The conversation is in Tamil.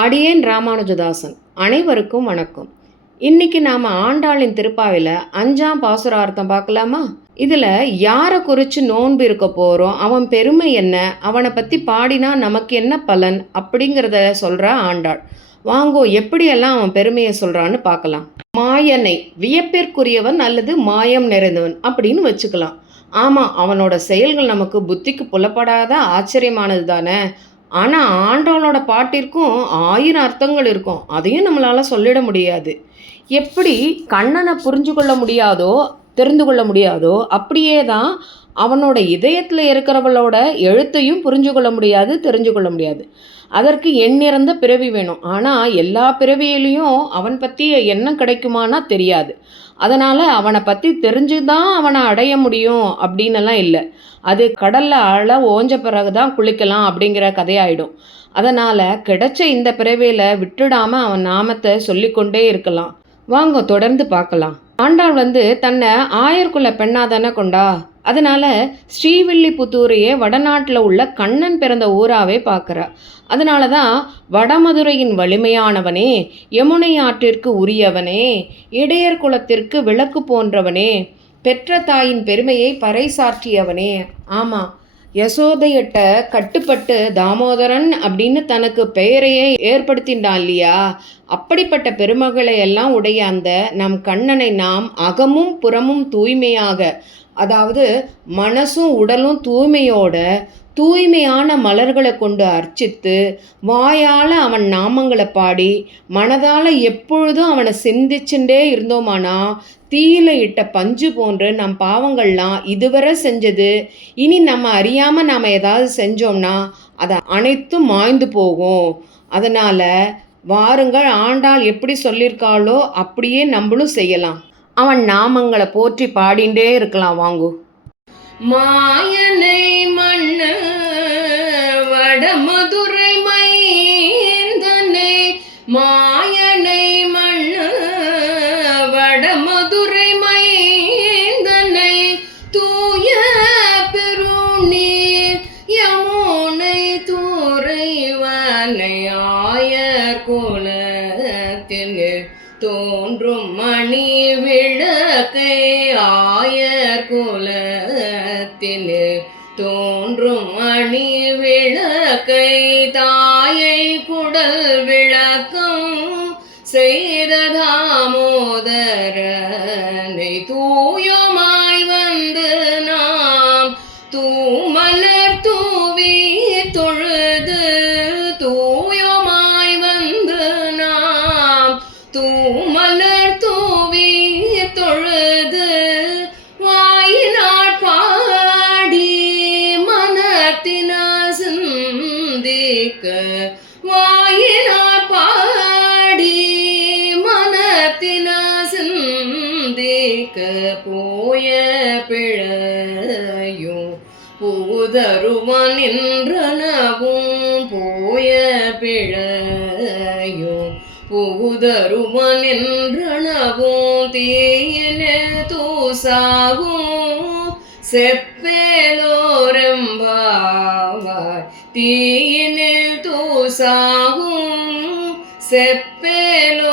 அடியேன் ராமானுஜதாசன். அனைவருக்கும் வணக்கம். இன்னைக்கு நாம ஆண்டாளின் திருப்பாவையில் 5ஆம் பாசுரார்த்தம் பார்க்கலாமா? இதில் யாரை குறித்து நோன்பு இருக்க போகிறோம், அவன் பெருமை என்ன, அவனை பற்றி பாடினா நமக்கு என்ன பலன் அப்படிங்கிறத சொல்கிற ஆண்டாள். வாங்கோ எப்படியெல்லாம் அவன் பெருமையை சொல்கிறான்னு பார்க்கலாம். மாயனை வியப்பிற்குரியவன் அல்லது மாயம் நிறைந்தவன் அப்படின்னு வச்சுக்கலாம். ஆமாம், அவனோட செயல்கள் நமக்கு புத்திக்கு புலப்படாத ஆச்சரியமானது தானே. ஆனால் ஆண்டாளோட பாட்டிற்கும் 1000 அர்த்தங்கள் இருக்கும். அதையும் நம்மளால் சொல்லிட முடியாது. எப்படி கண்ணனை புரிஞ்சு கொள்ள முடியாதோ, தெரிந்து கொள்ள முடியாதோ, அப்படியே தான் அவனோட இதயத்தில் இருக்கிறவளோட எழுத்தையும் புரிஞ்சு கொள்ள முடியாது, தெரிஞ்சு கொள்ள முடியாது. அதற்கு எண்ணிறந்த பிறவி வேணும். ஆனால் எல்லா பிறவியிலையும் அவன் பற்றி எண்ணம் கிடைக்குமானா தெரியாது. அதனால் அவனை பற்றி தெரிஞ்சு தான் அவனை அடைய முடியும் அப்படின்னலாம் இல்லை. அது கடலில் ஓஞ்ச பிறகு தான் குளிக்கலாம் அப்படிங்கிற கதையாயிடும். அதனால் கிடைச்ச இந்த பிறவியில் விட்டுடாமல் அவன் நாமத்தை சொல்லிக்கொண்டே இருக்கலாம். வாங்க தொடர்ந்து பார்க்கலாம். ஆண்டாள் தன்னை ஆயர்குல பெண்ணாக தானே கொண்டா. அதனால் ஸ்ரீவில்லிபுத்தூரையே வடநாட்டில் உள்ள கண்ணன் பிறந்த ஊராகவே பார்க்குறா. அதனால தான் வடமதுரையின் வலிமையானவனே, யமுனை ஆற்றிற்கு உரியவனே, இடையர் குலத்திற்கு விளக்கு போன்றவனே, பெற்ற தாயின் பெருமையை பறைசாற்றியவனே. ஆமாம், யசோதையிட்ட கட்டுப்பட்டு தாமோதரன் அப்படின்னு தனக்கு பெயரையே ஏற்படுத்தின்றான் இல்லையா. அப்படிப்பட்ட பெருமகளை எல்லாம் உடைய அந்த நம் கண்ணனை நாம் அகமும் புறமும் தூய்மையாக, அதாவது மனசும் உடலும் தூய்மையோட தூய்மையான மலர்களை கொண்டு அர்ச்சித்து வாயால் அவன் நாமங்களை பாடி மனதால் எப்பொழுதும் அவனை சிந்திச்சுட்டே இருந்தோமானா தீயில இட்ட பஞ்சு போன்று நம் பாவங்கள்லாம் இதுவரை செஞ்சது இனி நம்ம அறியாமல் நாம் ஏதாவது செஞ்சோம்னா அதை அனைத்தும் மாய்ந்து போகும். அதனால் வாருங்கள், ஆண்டாள் எப்படி சொல்லியிருக்காளோ அப்படியே நம்மளும் செய்யலாம். அவன் நாமங்களை போற்றி பாடிண்டே இருக்கலாம். வாங்கு. மாயனை மண்ண வடமதுரை மைந்தனை, மாயனை மண்ண வடமதுரை மைந்தனை, தூய பெருநீர் யமுனை துறைவனை, ஆயர் குலத்தில் தோன்றும் மணி விளக்கை, ஆயர் குலத்தில் தோன்றும் மணி விளக்கை, தாயை குடல் விளக்கம் செய்த தாமோதரனை, தூயமாய் வந்து நாம் தூமலர் தூவி தொழுது, தூயமாய் வந்து நாம் தூமலர் தூவி தொழுது, வாயினாட் பாடி மனத்தினால் சிந்திக்க, வாயினாட் பாடி மனத்தினால் சிந்திக்க, போய பிழையும் பூதருவன் நின்றனவும், போய பிழையும் பூதருவன் நின்றனவும், தீயின தூசாவும் செப்பேலோரெம்பாவாய், தீயினில் தூசாவும் செப்பேலோரெம்பாவாய்.